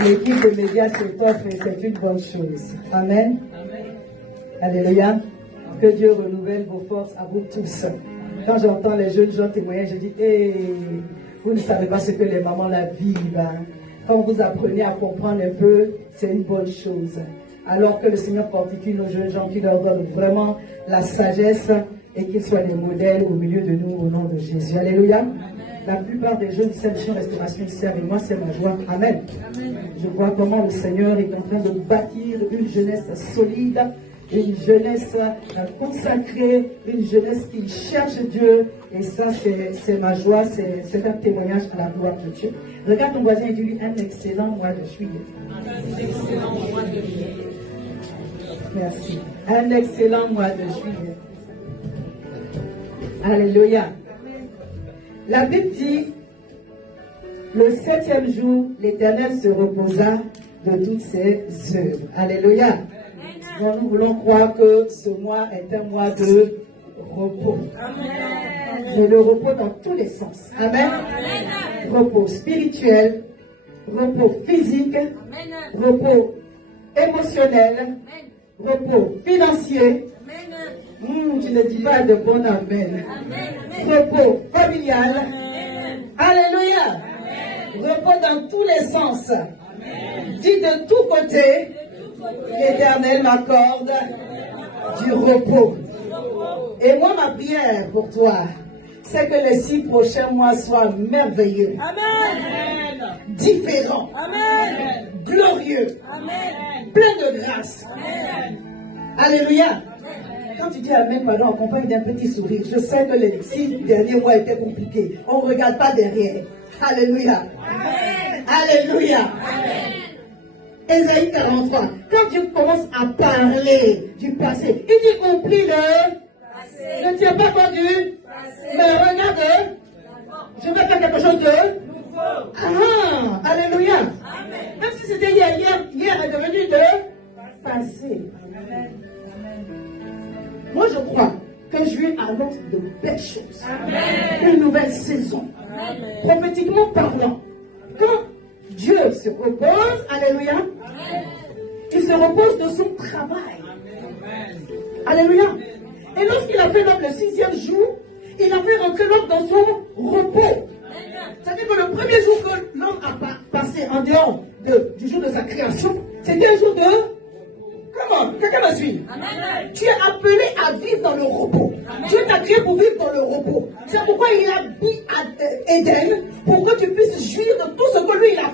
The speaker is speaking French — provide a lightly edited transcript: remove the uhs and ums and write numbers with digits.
L'équipe de médias s'étoffe et c'est une bonne chose. Amen. Alléluia. Que Dieu renouvelle vos forces à vous tous. Quand j'entends les jeunes gens témoigner, je dis, vous ne savez pas ce que les mamans la vivent. Hein. Quand vous apprenez à comprendre un peu, c'est une bonne chose. Alors que le Seigneur fortifie nos jeunes gens, qui leur donne vraiment la sagesse et qu'ils soient des modèles au milieu de nous au nom de Jésus. Alléluia. La plupart des jeunes Mission Restauration ici avec moi, c'est ma joie. Amen. Je vois comment le Seigneur est en train de bâtir une jeunesse solide, une jeunesse consacrée, une jeunesse qui cherche Dieu. Et ça, c'est ma joie, c'est un témoignage à la gloire de Dieu. Regarde ton voisin et dis-lui un excellent mois de juillet. Un excellent mois de juillet. Merci. Un excellent mois de juillet. Alléluia. La Bible dit, le 7e jour, l'Éternel se reposa de toutes ses œuvres. Alléluia. Bon, nous voulons croire que ce mois est un mois de repos. Amen. Et le repos dans tous les sens. Amen. Amen. Repos spirituel, repos physique, amen, repos émotionnel, amen, repos financier. Tu ne dis pas de bon amen. Amen. Repos familial. Amen. Alléluia. Amen. Repos dans tous les sens. Amen. Dis de tous côtés, l'Éternel m'accorde du repos. Et moi, ma prière pour toi, c'est que les 6 prochains mois soient merveilleux. Amen. Différents. Amen. Glorieux. Amen. Pleins de grâce. Amen. Alléluia. Quand tu dis Amen, pardon, accompagne d'un petit sourire. Je sais que les 6 derniers mois étaient compliqués. On ne regarde pas derrière. Alléluia. Amen. Alléluia. Amen. Ésaïe 43. Quand Dieu commence à parler du passé, il dit oublie le passé. Ne tiens pas compte du passé. Mais regarde, je vais faire quelque chose de nouveau. Ah, alléluia. Amen. Même si c'était hier est devenu de passé. Amen. Moi, je crois que juillet annonce de belles choses. Amen. Une nouvelle saison. Amen. Prophétiquement parlant, quand Dieu se repose, alléluia, amen, il se repose de son travail. Amen. Alléluia. Et lorsqu'il a fait l'homme le 6e jour, il a fait rentrer l'homme dans son repos. C'est-à-dire que le premier jour que l'homme a passé en dehors du jour de sa création, c'était un jour de... Comment? Quelqu'un me suit? Amen. Tu es appelé à vivre dans le repos. Amen. Dieu t'a créé pour vivre dans le repos. C'est pourquoi il a mis à Éden, pour que tu puisses jouir de tout ce que lui il a